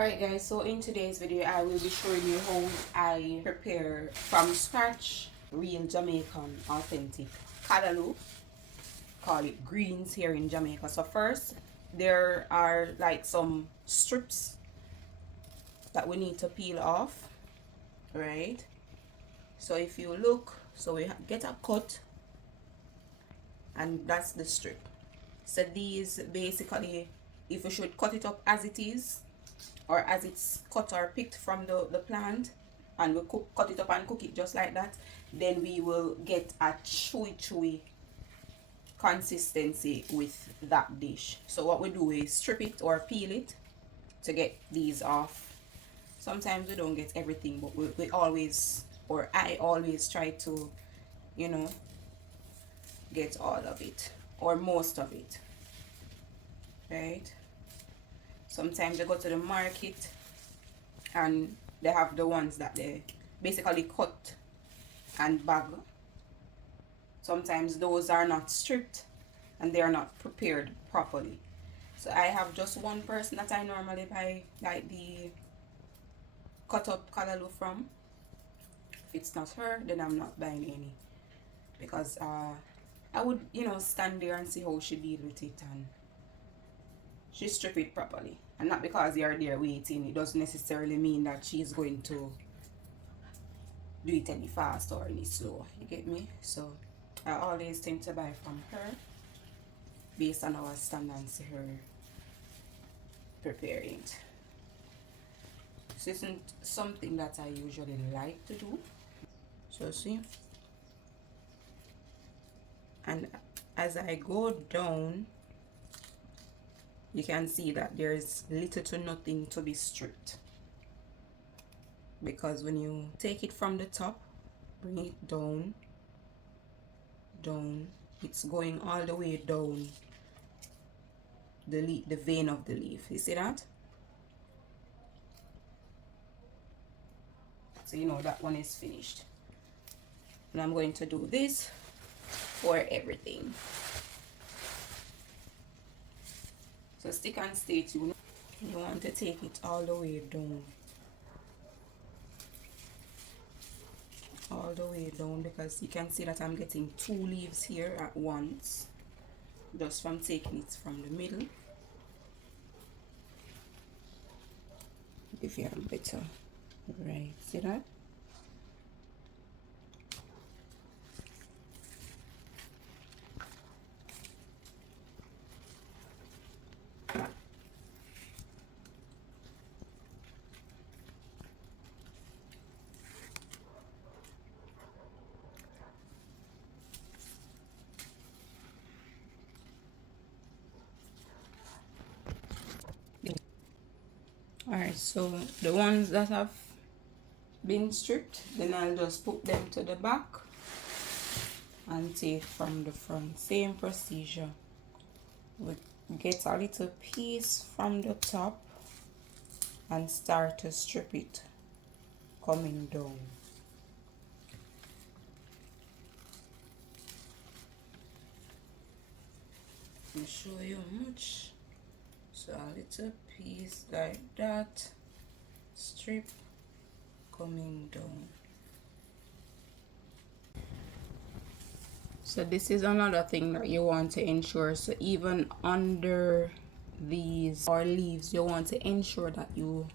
Alright guys, so in today's video I will be showing you how I prepare from scratch real Jamaican authentic Callalloo. Call it greens here in Jamaica. So first there are like some strips that we need to peel off, right? So if you look, so we get a cut and that's the strip. So these basically, if we should cut it up as it is or as it's cut or picked from the plant, and we cut it up and cook it just like that, then we will get a chewy consistency with that dish. So what we do is strip it or peel it to get these off. Sometimes we don't get everything, but we always, or I always try to, you know, get all of it or most of it, right? Sometimes I go to the market and they have the ones that they basically cut and bag. Sometimes those are not stripped and they are not prepared properly. So I have just one person that I normally buy like the cut up Callalloo from. If it's not her, then I'm not buying any, because I would, you know, stand there and see how she deal with it, and she strip it properly. And not because you're there waiting, it doesn't necessarily mean that she's going to do it any fast or any slow. You get me? So I always tend to buy from her based on our stand and see her preparing it. This isn't something that I usually like to do. So see, and as I go down, you can see that there's little to nothing to be stripped, because when you take it from the top, bring it down, it's going all the way down the vein of the leaf. You see that? So you know that one is finished. And I'm going to do this for everything. So stick and stay tuned. You want to take it all the way down. All the way down, because you can see that I'm getting 2 leaves here at once, just from taking it from the middle. If you have better, right? See that? Alright, so the ones that have been stripped, then I'll just put them to the back and take from the front. Same procedure. We get a little piece from the top and start to strip it coming down. I'll show you how much. So a little piece like that, strip coming down. So this is another thing that you want to ensure. So even under these or leaves, you want to ensure that you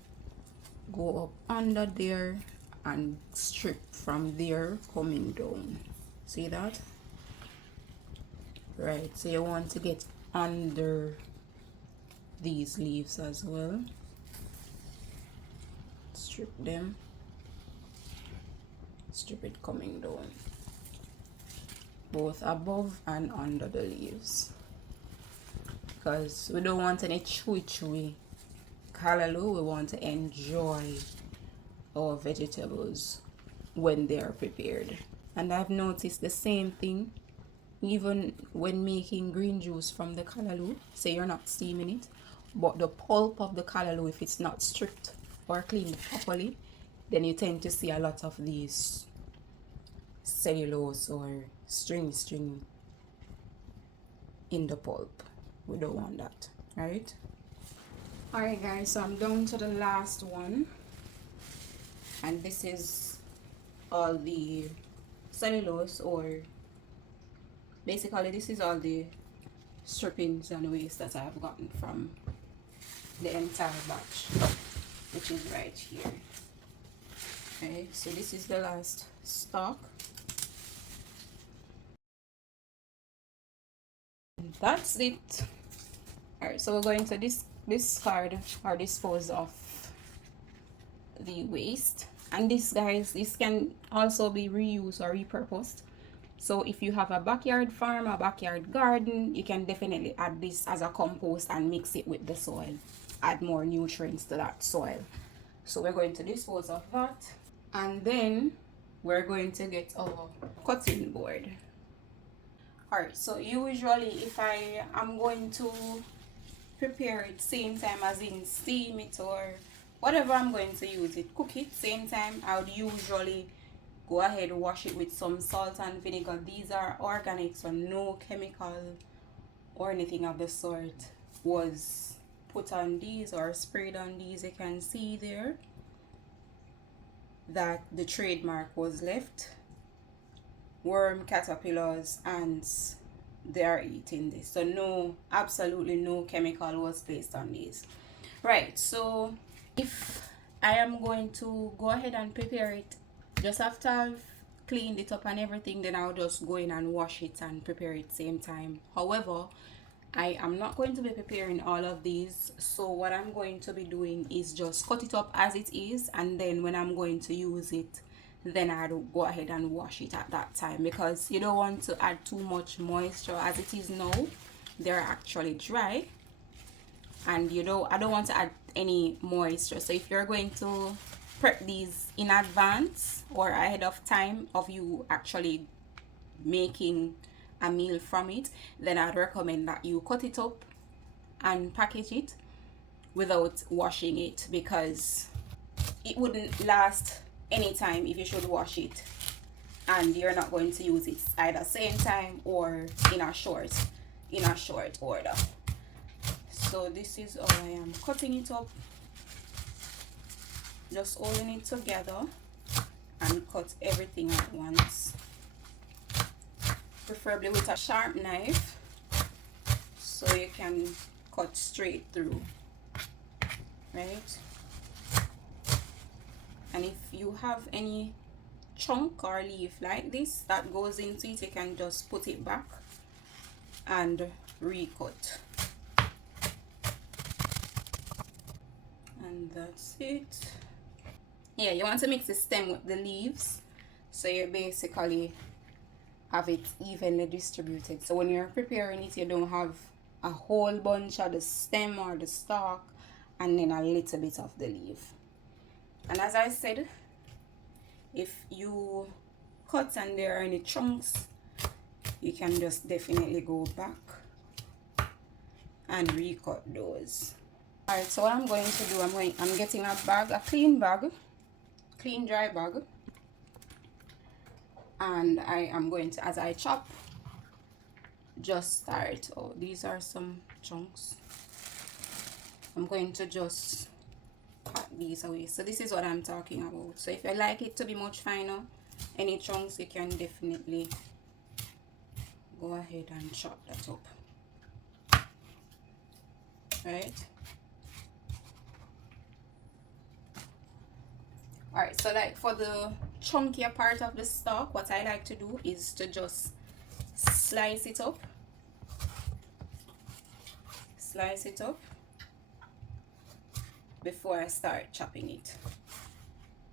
go up under there and strip from there coming down. See that? Right, so you want to get under these leaves as well. Strip them, strip it coming down, both above and under the leaves, because we don't want any chewy Callalloo. We want to enjoy our vegetables when they are prepared. And I've noticed the same thing even when making green juice from the Callalloo. Say you're not steaming it, but the pulp of the Callalloo, if it's not stripped or cleaned properly, then you tend to see a lot of these cellulose or string in the pulp. We don't want that, right? Alright guys, so I'm down to the last one, and this is all the cellulose, or basically this is all the strippings and waste that I've gotten from the entire batch, which is right here. Okay, so this is the last stock. That's it. Alright, so we're going to discard or dispose of the waste. And this, guys, this can also be reused or repurposed. So if you have a backyard farm, a backyard garden, you can definitely add this as a compost and mix it with the soil. Add more nutrients to that soil. So we're going to dispose of that. And then we're going to get our cutting board. Alright, so usually if I am going to prepare it same time, as in steam it or whatever I'm going to use it, cook it same time, I would usually go ahead and wash it with some salt and vinegar. These are organic, so no chemical or anything of the sort was put on these or sprayed on these. You can see there that the trademark was left. Worm, caterpillars, ants, they are eating this, so no, absolutely no chemical was placed on these. Right, so if I am going to go ahead and prepare it just after I've cleaned it up and everything, then I'll just go in and wash it and prepare it same time. However, I am not going to be preparing all of these, so what I'm going to be doing is just cut it up as it is, and then when I'm going to use it, then I'll go ahead and wash it at that time, because you don't want to add too much moisture. As it is now, they're actually dry, and I don't want to add any moisture. So if you're going to prep these in advance or ahead of time of you actually making a meal from it, then I'd recommend that you cut it up and package it without washing it, because it wouldn't last any time if you should wash it and you're not going to use it either same time or in a short order. So this is how I am cutting it up, just holding it together, and cut everything at once, preferably with a sharp knife so you can cut straight through, right? And if you have any chunk or leaf like this that goes into it, you can just put it back and recut. And that's it. Yeah, you want to mix the stem with the leaves, so you basically have it evenly distributed. So when you're preparing it, you don't have a whole bunch of the stem or the stalk and then a little bit of the leaf. And as I said, if you cut and there are any chunks, you can just definitely go back and recut those. Alright, so what I'm going to do, I'm getting a bag, a clean bag, clean dry bag, and I am going to, as I chop, just start. Oh, these are some chunks. I'm going to just cut these away. So this is what I'm talking about. So if you like it to be much finer, any chunks, you can definitely go ahead and chop that up, right? Alright, so like for the chunkier part of the stalk, what I like to do is to just slice it up before I start chopping it,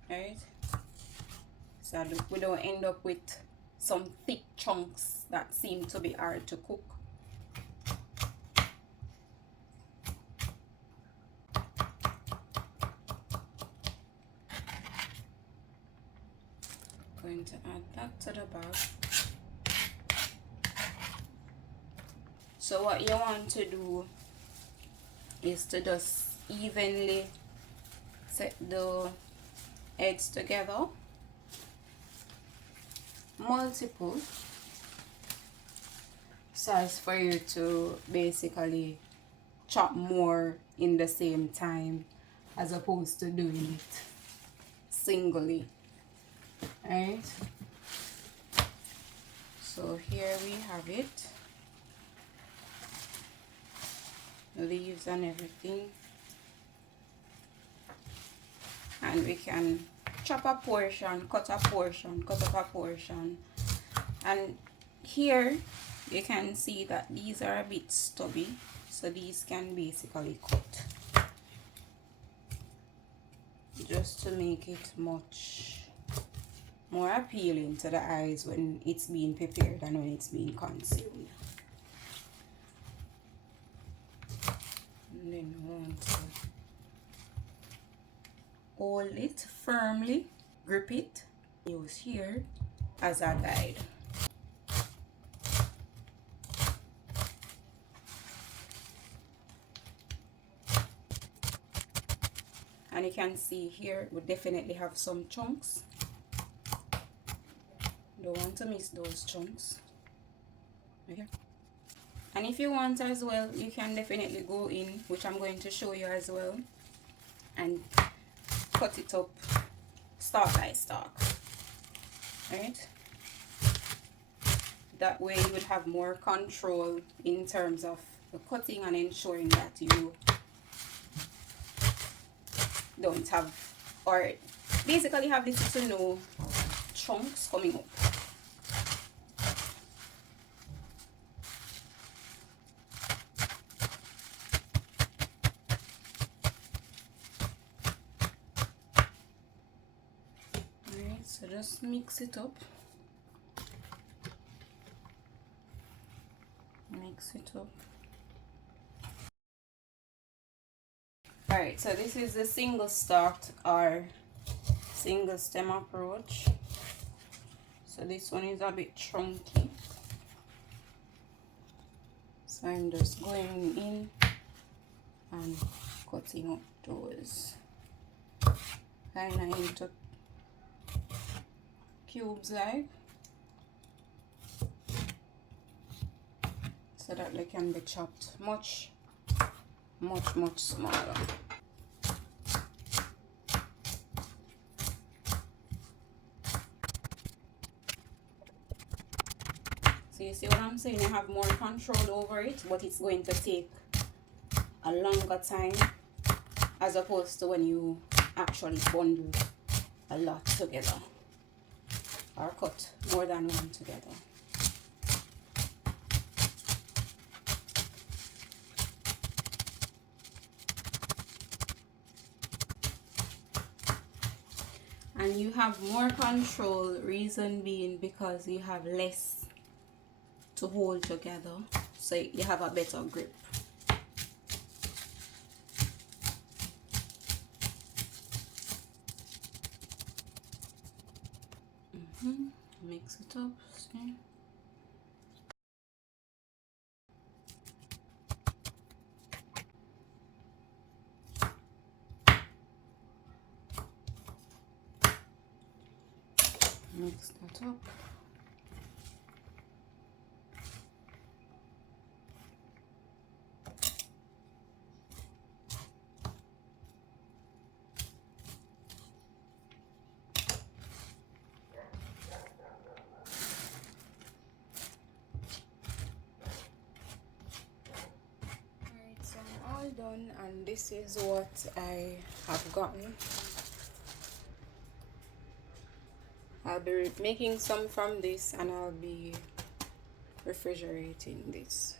right? So we don't end up with some thick chunks that seem to be hard to cook. Going to add that to the bag. So what you want to do is to just evenly set the eggs together, multiple, so as for you to basically chop more in the same time as opposed to doing it singly. Right, so here we have it, leaves and everything, and we can chop a portion, cut a portion, cut up a portion. And here you can see that these are a bit stubby, so these can basically cut just to make it much more appealing to the eyes when it's being prepared and when it's being consumed. And then we want to hold it firmly, grip it, use here as a guide. And you can see here we definitely have some chunks. Don't want to miss those chunks. Okay. And if you want as well, you can definitely go in, which I'm going to show you as well, and cut it up stalk by stalk. Right? That way you would have more control in terms of the cutting and ensuring that you don't have, or basically have little to no chunks coming up. Alright, so just mix it up. Mix it up. Alright, so this is the single stalked or single stem approach. So this one is a bit chunky. So I'm just going in and cutting up those kind of into cubes like, so that they can be chopped much smaller. So you see what I'm saying? You have more control over it, but it's going to take a longer time as opposed to when you actually bundle a lot together or cut more than one together. And you have more control, reason being because you have less to hold together, so you have a better grip. Mix it up, see? Mix that up. So I'm all done, and this is what I have gotten. I'll be making some from this, and I'll be refrigerating this.